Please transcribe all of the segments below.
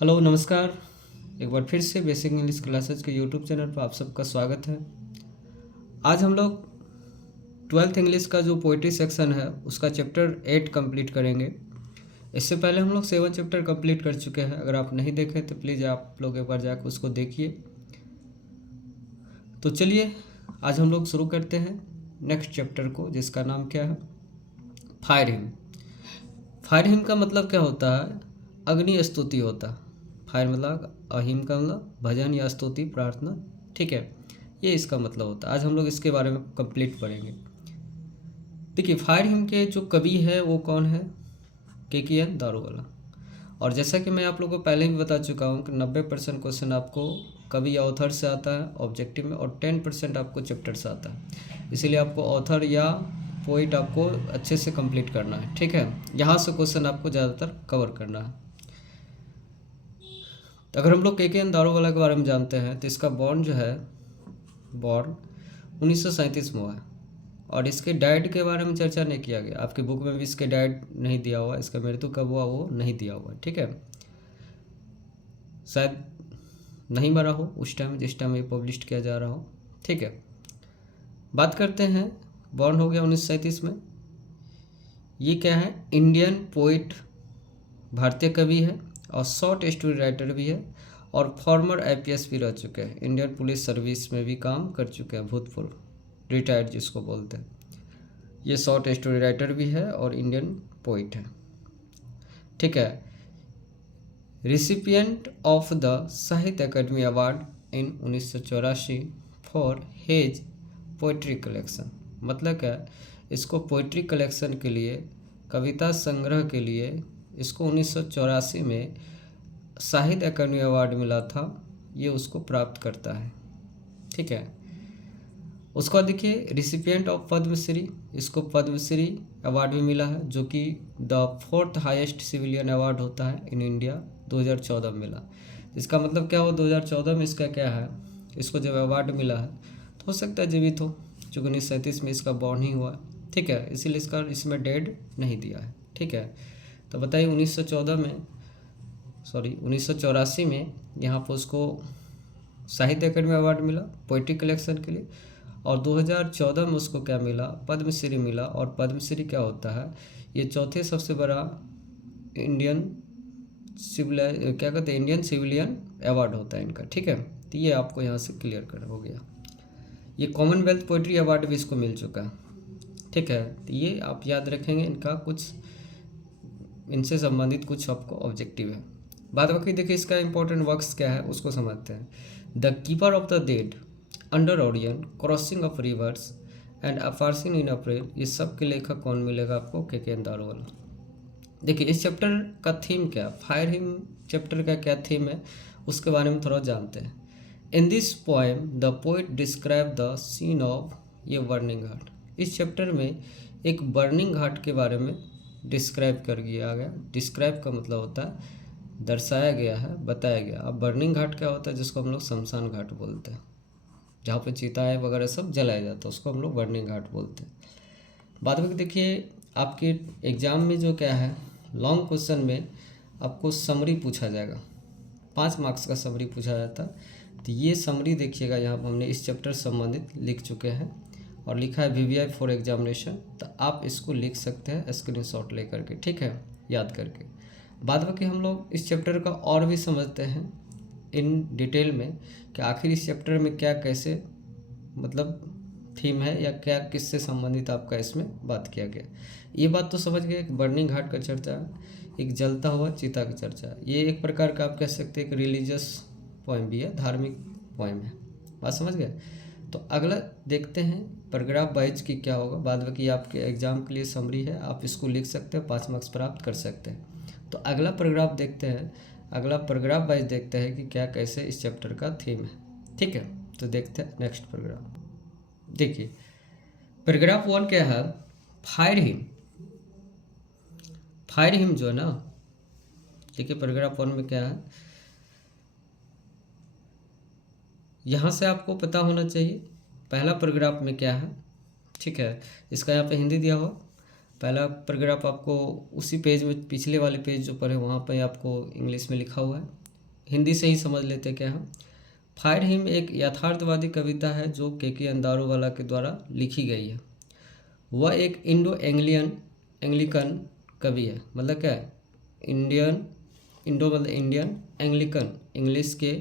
Hello नमस्कार। एक बार फिर से बेसिक इंग्लिश क्लासेज के यूट्यूब चैनल पर आप सबका स्वागत है। आज हम लोग 12th इंग्लिश का जो पोइट्री सेक्शन है उसका चैप्टर 8 कंप्लीट करेंगे। इससे पहले हम लोग 7 चैप्टर कंप्लीट कर चुके हैं। अगर आप नहीं देखे तो प्लीज़ आप लोग एक बार जाकर उसको देखिए। तो चलिए आज हम लोग शुरू करते हैं नेक्स्ट चैप्टर को, जिसका नाम क्या है, फायर हिम। फायर हिम का मतलब क्या होता है? अग्नि स्तुति होता है। फायर मतलब अहिम का मतलब भजन या स्तुति प्रार्थना, ठीक है, ये इसका मतलब होता है। आज हम लोग इसके बारे में कंप्लीट पढ़ेंगे। देखिए फायर हिम के जो कवि है वो कौन है? KKN दारूवाला। और जैसा कि मैं आप लोगों को पहले भी बता चुका हूँ कि 90% क्वेश्चन आपको कवि या ऑथर से आता है ऑब्जेक्टिव में, और 10% आपको चैप्टर से आता है। इसीलिए आपको ऑथर या पोइट आपको अच्छे से कंप्लीट करना है, ठीक है। यहाँ से क्वेश्चन आपको ज़्यादातर कवर करना है। तो अगर हम लोग KKN दारूवाला के बारे में जानते हैं तो इसका बॉर्न जो है, बॉर्न 1937 में हुआ है। और इसके डाइट के बारे में चर्चा नहीं किया गया। आपकी बुक में भी इसके डाइट नहीं दिया हुआ, इसका मृत्यु कब हुआ वो नहीं दिया हुआ, ठीक है। शायद नहीं मरा हो उस टाइम जिस टाइम ये पब्लिश किया जा रहा हो, ठीक है। बात करते हैं, बॉर्न हो गया 1937 में। ये क्या है? इंडियन पोइट, भारतीय कवि है और शॉर्ट स्टोरी राइटर भी है, और फॉर्मर IPS भी रह चुके हैं। इंडियन पुलिस सर्विस में भी काम कर चुके हैं, भूतपूर्व, रिटायर्ड जिसको बोलते हैं। ये शॉर्ट स्टोरी राइटर भी है और इंडियन पोइट है, ठीक है। Recipient of the Sahitya Akademi award in 1984 for his poetry collection. मतलब क्या? इसको पोइट्री कलेक्शन के लिए, कविता संग्रह के लिए इसको 1984 में साहित्य अकादमी अवार्ड मिला था। ये उसको प्राप्त करता है, ठीक है। उसका देखिए रिसिपिएंट ऑफ पद्मश्री, इसको पद्मश्री अवार्ड भी मिला है, जो कि the 4th highest civilian award होता है इन इंडिया, 2014 में मिला। इसका मतलब क्या हो, 2014 में इसका क्या है, इसको जब अवार्ड मिला है तो हो सकता है जीवित हो, चूँकि 1937 में इसका बॉर्न ही हुआ है, ठीक है। इसीलिए इसका इसमें डेड नहीं दिया है, ठीक है। तो बताइए 1984 में यहाँ पर उसको साहित्य अकादमी अवार्ड मिला पोइट्री कलेक्शन के लिए, और 2014 में उसको क्या मिला? पद्मश्री मिला। और पद्मश्री क्या होता है? ये चौथे सबसे बड़ा इंडियन क्या कहते हैं, इंडियन सिविलियन अवार्ड होता है इनका, ठीक है। तो ये आपको यहाँ से क्लियर कर हो गया। ये कॉमनवेल्थ पोइट्री अवार्ड भी इसको मिल चुका है, ठीक है। तो ये आप याद रखेंगे, इनका कुछ इनसे संबंधित कुछ आपको ऑब्जेक्टिव है। बाद बाकी देखिए इसका इंपॉर्टेंट वर्क्स क्या है उसको समझते हैं। The keeper of the dead, under Orion, crossing of rivers and apparition in April, ये सब के लेखक कौन मिलेगा आपको? KKN दारूवाला। देखिए इस चैप्टर का थीम क्या, फायर हिम चैप्टर का क्या थीम है उसके बारे में थोड़ा जानते हैं। In this poem the poet describe the scene of, ये बर्निंग घाट। इस चैप्टर में एक बर्निंग घाट के बारे में डिस्क्राइब कर दिया गया। डिस्क्राइब का मतलब होता है दर्शाया गया है, बताया गया। अब बर्निंग घाट क्या होता है? जिसको हम लोग शमशान घाट बोलते हैं, जहाँ पे चिताएँ वगैरह सब जलाया जाता है, उसको हम लोग बर्निंग घाट बोलते हैं। बाद में देखिए आपके एग्ज़ाम में जो क्या है, लॉन्ग क्वेश्चन में आपको समरी पूछा जाएगा, 5 मार्क्स का समरी पूछा जाता है। तो ये समरी देखिएगा, यहाँ पर हमने इस चैप्टर से संबंधित लिख चुके हैं और लिखा है VVI फॉर एग्जामिनेशन। तो आप इसको लिख सकते हैं स्क्रीनशॉट लेकर के, ठीक है, याद करके। बाद बाकी हम लोग इस चैप्टर का और भी समझते हैं इन डिटेल में कि आखिर इस चैप्टर में क्या कैसे मतलब थीम है, या क्या किससे संबंधित आपका इसमें बात किया गया। ये बात तो समझ गए, एक बर्निंग घाट का चर्चा है, एक जलता हुआ चिता की चर्चा है। ये एक प्रकार का आप कह सकते हैं एक रिलीजियस पोएम भी है, धार्मिक पोएम है। बात समझ गए? तो अगला देखते हैं पैराग्राफ वाइज की क्या होगा। बाद बाकी आपके एग्जाम के लिए समरी है, आप इसको लिख सकते हैं, 5 मार्क्स प्राप्त कर सकते हैं। तो अगला पैराग्राफ देखते हैं, अगला पैराग्राफ वाइज देखते हैं कि क्या कैसे इस चैप्टर का थीम है, ठीक है। तो देखते हैं नेक्स्ट पैराग्राफ। देखिए पैराग्राफ 1 क्या है, फायर हिम। फायर हिम जो है ना, देखिए पैराग्राफ 1 में क्या है, यहाँ से आपको पता होना चाहिए पहला पैराग्राफ में क्या है, ठीक है। इसका यहाँ पे हिंदी दिया हुआ, पहला पैराग्राफ आपको उसी पेज में, पिछले वाले पेज जो पढ़े वहाँ पे आपको इंग्लिश में लिखा हुआ है। हिंदी से ही समझ लेते क्या हम। फायर हिम एक यथार्थवादी कविता है जो के अंदारोवाला के द्वारा लिखी गई है। वह एक इंडो एंग्लिकन कवि है। मतलब क्या है, इंडो मतलब इंडियन, एंग्लिकन इंग्लिश के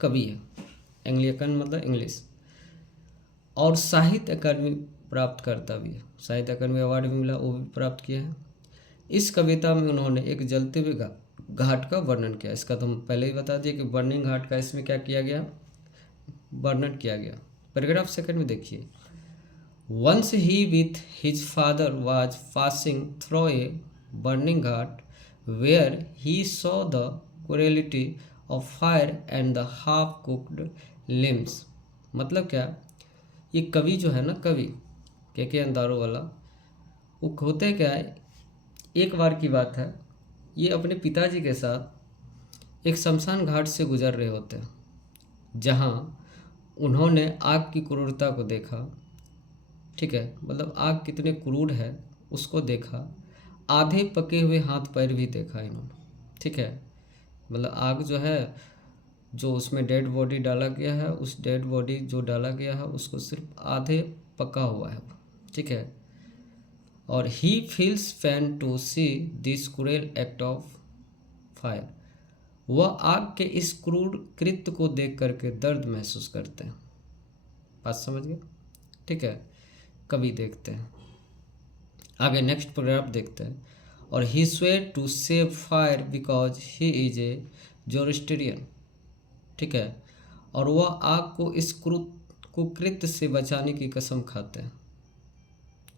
कवि है। एंग्लिकन मतलब इंग्लिश। और साहित्य अकादमी प्राप्त करता भी है, साहित्य अकादमी अवार्ड भी मिला, वो भी प्राप्त किया है। इस कविता में उन्होंने एक जलते हुए घाट का वर्णन किया। इसका तो हम पहले ही बता दिए कि बर्निंग घाट का इसमें क्या किया गया, वर्णन किया गया। पैराग्राफ सेकंड में देखिए, once he with his father was passing through a burning ghat where he saw the cruelty of fire and the half cooked limbs. मतलब क्या, ये कवि जो है ना, कवि के अंदारोवाला, वो होते क्या है, एक बार की बात है, ये अपने पिताजी के साथ एक शमशान घाट से गुजर रहे होते हैं, जहाँ उन्होंने आग की क्रूरता को देखा। ठीक है, मतलब आग कितने क्रूर है उसको देखा। आधे पके हुए हाथ पैर भी देखा इन्होंने। ठीक है, मतलब आग जो है, जो उसमें डेड बॉडी डाला गया है, उस डेड बॉडी जो डाला गया है उसको सिर्फ आधे पका हुआ है। ठीक है, और he feels pain to see this cruel act of fire. वह आग के इस क्रूर कृत्य को देख करके दर्द महसूस करते हैं। बात समझ गए। ठीक है, कवि देखते हैं आगे, नेक्स्ट पैराग्राफ देखते हैं। और he swear to save fire because he is a Zoroastrian. ठीक है, और वह आग को इस कुकृत्य से बचाने की कसम खाते हैं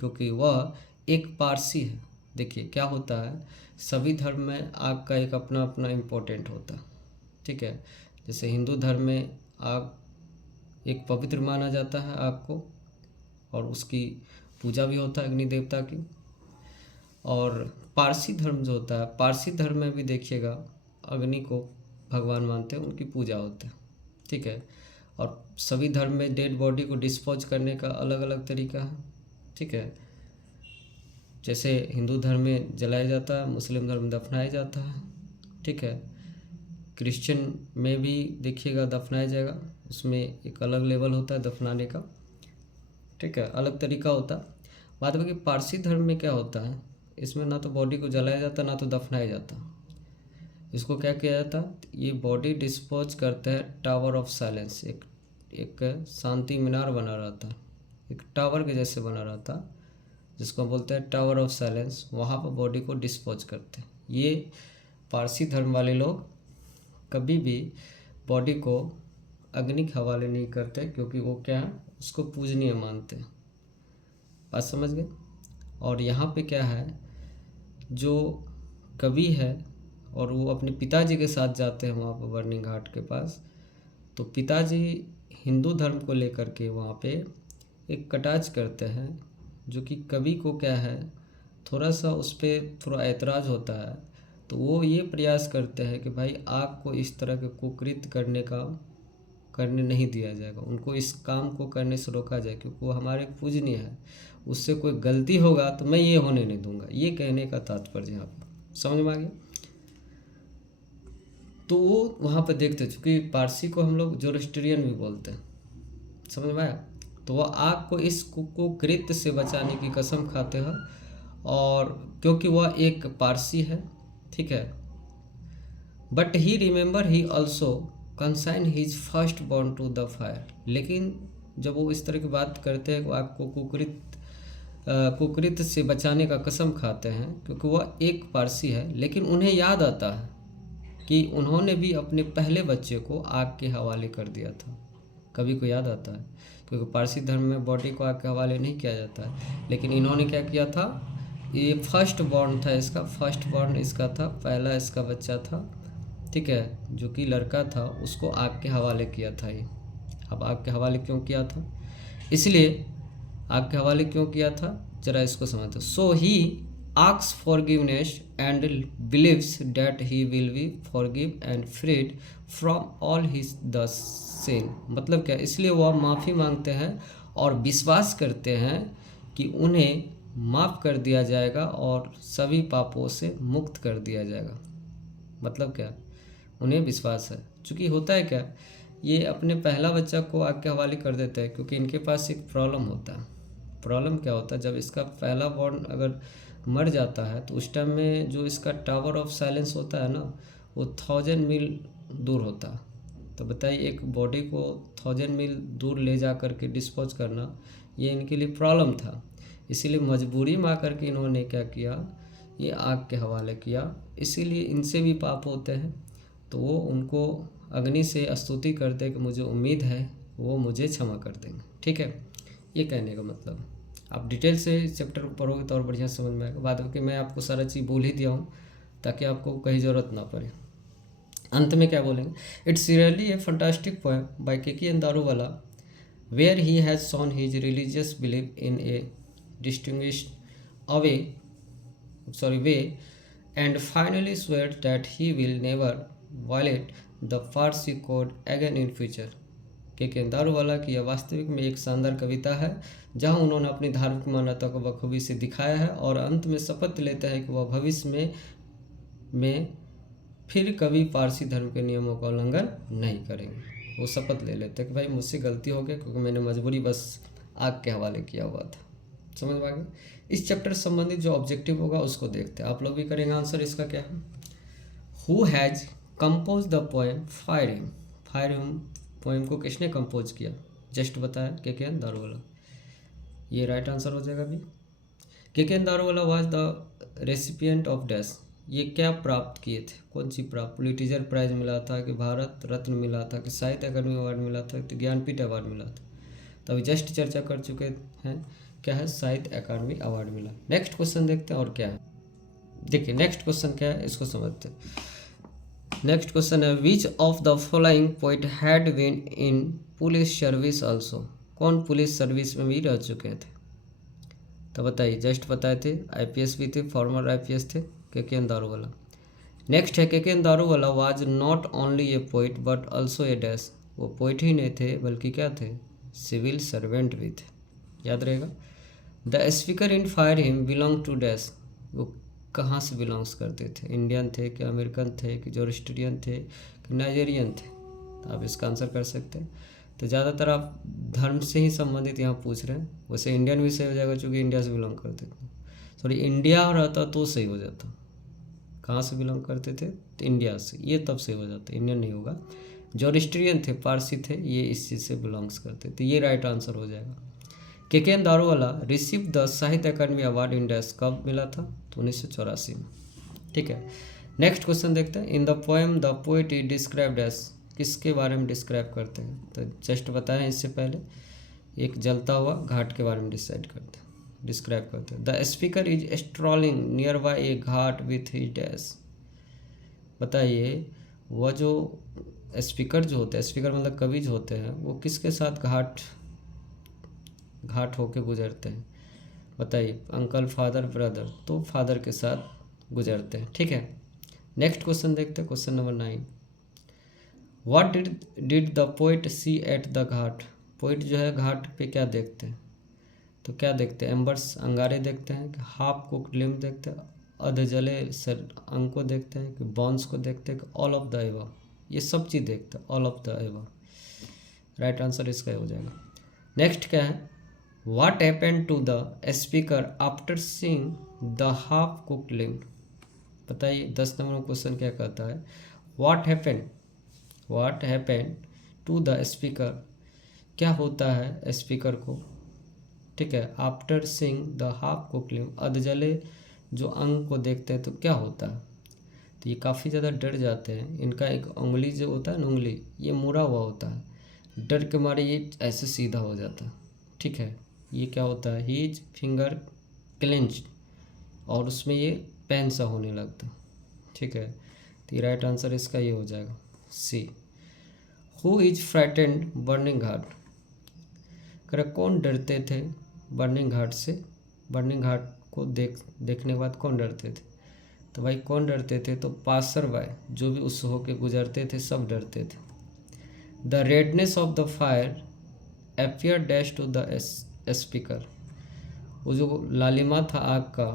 क्योंकि वह एक पारसी है। देखिए क्या होता है, सभी धर्म में आग का एक अपना अपना इम्पोर्टेंट होता है। ठीक है, जैसे हिंदू धर्म में आग एक पवित्र माना जाता है आग को, और उसकी पूजा भी होता है अग्नि देवता की। और पारसी धर्म जो होता है, पारसी धर्म में भी देखिएगा अग्नि को भगवान मानते हैं, उनकी पूजा होती है। ठीक है, और सभी धर्म में डेड बॉडी को डिस्पोज करने का अलग अलग तरीका है। ठीक है, जैसे हिंदू धर्म में जलाया जाता है, मुस्लिम धर्म में दफनाया जाता है। ठीक है, क्रिश्चियन में भी देखिएगा दफनाया जाएगा, उसमें एक अलग लेवल होता है दफनाने का। ठीक है, अलग तरीका होता है। बात है कि पारसी धर्म में क्या होता है, इसमें ना तो बॉडी को जलाया जाता ना तो दफनाया जाता। इसको क्या किया जाता, ये बॉडी डिस्पोज करते हैं टावर ऑफ साइलेंस, एक शांति मीनार बना रहता, एक टावर के जैसे बना रहता, जिसको बोलते हैं टावर ऑफ साइलेंस। वहाँ पर बॉडी को डिस्पोज करते हैं। ये पारसी धर्म वाले लोग कभी भी बॉडी को अग्नि के हवाले नहीं करते क्योंकि वो क्या है, उसको पूजनीय मानते हैं। बात समझ गए। और यहाँ पे क्या है, जो कवि है और वो अपने पिताजी के साथ जाते हैं वहाँ पर बर्निंग घाट के पास, तो पिताजी हिंदू धर्म को लेकर के वहाँ पे एक कटाक्ष करते हैं, जो कि कवि को क्या है, थोड़ा सा उस पर थोड़ा ऐतराज़ होता है। तो वो ये प्रयास करते हैं कि भाई आग को इस तरह के कुकृत्य करने नहीं दिया जाएगा, उनको इस काम को करने से रोका जाए क्योंकि वो हमारे पूजनीय है, उससे कोई गलती होगा तो मैं ये होने नहीं दूंगा। ये कहने का तात्पर्य यहाँ पर समझ में आ गया। तो वो वहाँ पर देखते, चूँकि पारसी को हम लोग जोरोस्ट्रियन भी बोलते हैं, समझ में आया। तो वह आग को इस कुकृत्य से बचाने की कसम खाते हैं, और क्योंकि वह एक पारसी है। ठीक है, but he remember he also consign his first born to the fire. लेकिन जब वो इस तरह की बात करते हैं, आग को कुकृत्य से बचाने का कसम खाते हैं क्योंकि वह एक पारसी है, लेकिन उन्हें याद आता है कि उन्होंने भी अपने पहले बच्चे को आग के हवाले कर दिया था। कवि को याद आता है क्योंकि पारसी धर्म में बॉडी को आग के हवाले नहीं किया जाता है, लेकिन इन्होंने क्या किया था, ये फर्स्ट बॉर्न था इसका, फर्स्ट बॉर्न इसका था, पहला इसका बच्चा था। ठीक है, जो कि लड़का था, उसको आग के हवाले किया था ये। अब आग के हवाले क्यों किया था, इसलिए आग के हवाले क्यों किया था, जरा इसको समझते। सो ही asks forgiveness and believes that he will be forgive and freed from all his the sin। मतलब क्या, इसलिए वह माफ़ी मांगते हैं और विश्वास करते हैं कि उन्हें माफ़ कर दिया जाएगा और सभी पापों से मुक्त कर दिया जाएगा। मतलब क्या, उन्हें विश्वास है। चूँकि होता है क्या, ये अपने पहला बच्चा को आग के हवाले कर देता है, क्योंकि इनके पास एक प्रॉब्लम होता है। प्रॉब्लम क्या होता है, जब इसका पहला बॉर्न अगर मर जाता है तो उस टाइम में जो इसका टावर ऑफ साइलेंस होता है ना, वो 1000 मील दूर होता है। तो बताइए, एक बॉडी को 1000 मील दूर ले जा करके डिस्पोज करना, ये इनके लिए प्रॉब्लम था। इसीलिए मजबूरी में आकर के इन्होंने क्या किया, ये आग के हवाले किया। इसीलिए इनसे भी पाप होते हैं, तो वो उनको अग्नि से स्तुति करते हैं कि मुझे उम्मीद है वो मुझे क्षमा कर देंगे। ठीक है, ये कहने का मतलब। आप डिटेल से चैप्टर पढ़ोगे तो और बढ़िया समझ में आएगा। बाद में मैं आपको सारा चीज़ बोल ही दिया हूँ ताकि आपको कहीं ज़रूरत ना पड़े। अंत में क्या बोलेंगे, it's really a fantastic poem by K K N. Daruwalla where he has shown his religious belief in a distinguished way and finally swear that he will never violate the Farsi code again in future। KK. Daruwalla की यह वास्तविक में एक शानदार कविता है जहां उन्होंने अपनी धार्मिक मान्यता को बखूबी से दिखाया है और अंत में शपथ लेते हैं कि वह भविष्य में फिर कभी पारसी धर्म के नियमों का उल्लंघन नहीं करेंगे। वो शपथ ले लेते हैं कि भाई मुझसे गलती हो गई, क्योंकि मैंने मजबूरी बस आग के हवाले किया हुआ था। समझ में आ गया। इस चैप्टर से संबंधित जो ऑब्जेक्टिव होगा उसको देखते हैं। आप लोग भी करेंगे आंसर इसका क्या है। Who has compose the poem fire him. Fire him poem को किसने कंपोज किया, जस्ट बताया, के.के.एन. दारूवाला। ये राइट आंसर हो जाएगा भी। K K N. Daruwalla was the recipient of dash. ये क्या प्राप्त किए थे, कौन सी प्राप्त, पुलिटिजर प्राइज मिला था कि भारत रत्न मिला था कि साहित्य अकादमी अवार्ड मिला था कि ज्ञानपीठ अवार्ड मिला था। तो अभी जस्ट चर्चा कर चुके हैं, क्या है, साहित्य अकादमी अवार्ड मिला। नेक्स्ट क्वेश्चन देखते हैं और क्या है। देखिए नेक्स्ट क्वेश्चन क्या है, इसको समझते हैं। नेक्स्ट क्वेश्चन है, which of the following poet had been in police service also. कौन पुलिस सर्विस में भी रह चुके थे, तो बताइए, जस्ट बताए थे, आईपीएस भी थे, फॉर्मर आईपीएस थे, के.के.एन. दारूवाला। नेक्स्ट है, K K N. Daruwalla was not only a poet but also a dash. वो पोइट ही नहीं थे बल्कि क्या थे, सिविल सर्वेंट भी थे, याद रहेगा। The speaker in fire him belong to dash. वो कहाँ से बिलोंग्स करते थे, इंडियन थे कि अमेरिकन थे कि जोरिस्ट्रियन थे कि नाइजेरियन थे, तो आप इसका आंसर कर सकते हैं। तो ज़्यादातर आप धर्म से ही संबंधित यहाँ पूछ रहे हैं। वैसे इंडियन भी सही हो जाएगा चूँकि इंडिया से बिलोंग करते थे। सॉरी, इंडिया रहता तो सही हो जाता। कहाँ से बिलोंग करते थे, तो इंडिया से, ये तब सही हो जाता, इंडियन नहीं होगा। जोरिस्ट्रियन थे, पारसी थे, ये इस चीज़ से बिलोंग्स करते थे, ये राइट आंसर हो जाएगा। के.के.एन. Daruwalla receive the Sahitya Akademi award in dash, कब मिला था, तो 1984 में। ठीक है, नेक्स्ट क्वेश्चन देखते हैं। In the poem the poet is described as, किसके बारे में डिस्क्राइब करते हैं, तो जस्ट बताएं इससे पहले, एक जलता हुआ घाट के बारे में डिस्क्राइब करते हैं। The speaker is strolling near by A Ghat with his dash. बताइए, वह जो स्पीकर जो होते हैं, स्पीकर मतलब कवि जो होते हैं, वो किसके साथ घाट होके गुजरते हैं, बताइए, अंकल, फादर, ब्रदर, तो फादर के साथ गुजरते हैं। ठीक है, नेक्स्ट क्वेश्चन देखते हैं, question number 9। What did the poet see at the ghat. Poet जो है घाट पे क्या देखते हैं, तो क्या देखते हैं, एम्बर्स, अंगारे देखते हैं कि हाफ कुक्ड लिम्ब देखते हैं, अध जले अंग को देखते हैं कि बॉन्स को देखते हैं कि ऑल ऑफ द एबव, ये सब चीज़ देखते हैं, all of the above. Right answer इसका हो जाएगा। नेक्स्ट क्या है, what happened to the speaker after seeing the half cooked limb. बताइए 10 नंबर क्वेश्चन क्या कहता है, what happened to the speaker, क्या होता है स्पीकर को, ठीक है, after seeing the half cooked limb, अधजले जो अंग को देखते हैं तो क्या होता है। तो ये काफ़ी ज़्यादा डर जाते हैं, इनका एक उंगली जो होता है ना, उंगली ये मुड़ा हुआ होता है, डर के मारे ये ऐसे सीधा हो जाता है। ठीक है, ये क्या होता है, हीज फिंगर क्लेंच्ड, और उसमें ये पेन सा होने लगता है। ठीक है, तो ये राइट आंसर इसका ये हो जाएगा सी। हु इज फ्राइटेंड बर्निंग घाट, कर कौन डरते थे बर्निंग घाट से, बर्निंग घाट को देखने के बाद कौन डरते थे, तो भाई कौन डरते थे, तो पासर बाय, जो भी उस होके गुजरते थे सब डरते थे। The redness of the fire appear dash to the speaker, वो जो लालिमा था आग का,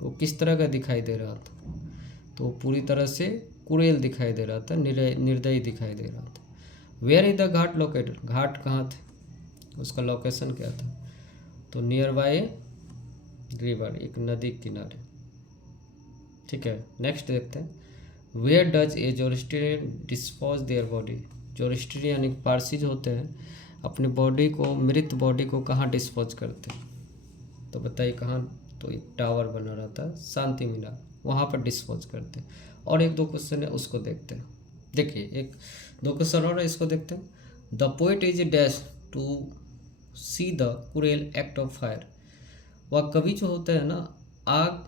वो किस तरह का दिखाई दे रहा था, तो पूरी तरह से क्रूएल दिखाई दे रहा था, निर्दयी दिखाई दे रहा था। Where is the ghat located, घाट कहाँ थे, उसका लोकेशन क्या था, तो नियर बाय रिवर, एक नदी के किनारे। ठीक है, नेक्स्ट देखते हैं, where does a Zoroastrian dispose their body, Zoroastrian यानी पारसी जो होते हैं अपनी बॉडी को, मृत बॉडी को कहाँ डिस्पोज करते हैं, तो बताइए कहाँ, तो एक टावर बना रहा था शांति मीनार, वहाँ पर डिस्पोज करते हैं। और एक दो क्वेश्चन है उसको देखते हैं। देखिए एक दो क्वेश्चन और है, इसको देखते हैं। The poet is dash to see the cruel act of fire, वह कवि जो होता है ना, आग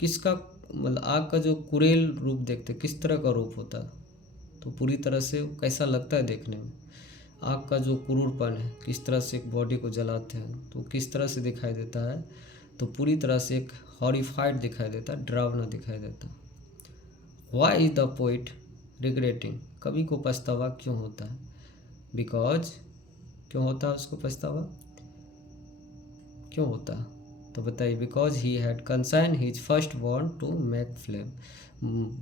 किसका, मतलब आग का जो क्रूएल रूप देखते, किस तरह का रूप होता है, तो पूरी तरह से कैसा लगता है देखने में, आग का जो क्रूरपन है, किस तरह से एक बॉडी को जलाते हैं तो किस तरह से दिखाई देता है, तो पूरी तरह से एक हॉरिफाइड दिखाई देता है, डरावना दिखाई देता है। Why is the poet regretting, कवि को पछतावा क्यों होता है, बिकॉज क्यों होता है उसको पछतावा, क्यों होता है, तो बताइए, because he had consign his first born to make flame,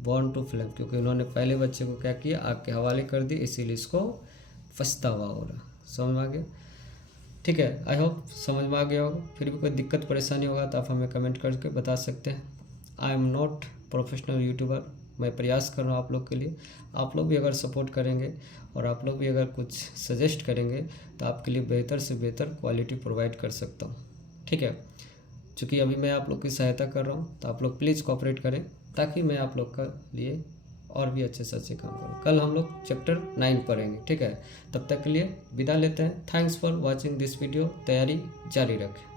born to flame, क्योंकि उन्होंने पहले बच्चे को क्या किया, आग के हवाले कर दिया, इसीलिए इसको पछतावा हो रहा। समझ में आ गया, ठीक है, आई होप समझ में आ गया होगा। फिर भी कोई दिक्कत परेशानी होगा तो आप हमें कमेंट करके बता सकते हैं। I am not professional YouTuber, मैं प्रयास कर रहा हूँ आप लोग के लिए, आप लोग भी अगर सपोर्ट करेंगे और आप लोग भी अगर कुछ सजेस्ट करेंगे तो आपके लिए बेहतर से बेहतर क्वालिटी प्रोवाइड कर सकता हूँ। ठीक है, चूँकि अभी मैं आप लोग की सहायता कर रहा हूँ तो आप लोग प्लीज़ कोऑपरेट करें ताकि मैं आप लोग का लिए और भी अच्छे से अच्छे काम करूँ। कल हम लोग चैप्टर 9 पढ़ेंगे। ठीक है, तब तक के लिए विदा लेते हैं। Thanks for watching this video, तैयारी जारी रखें।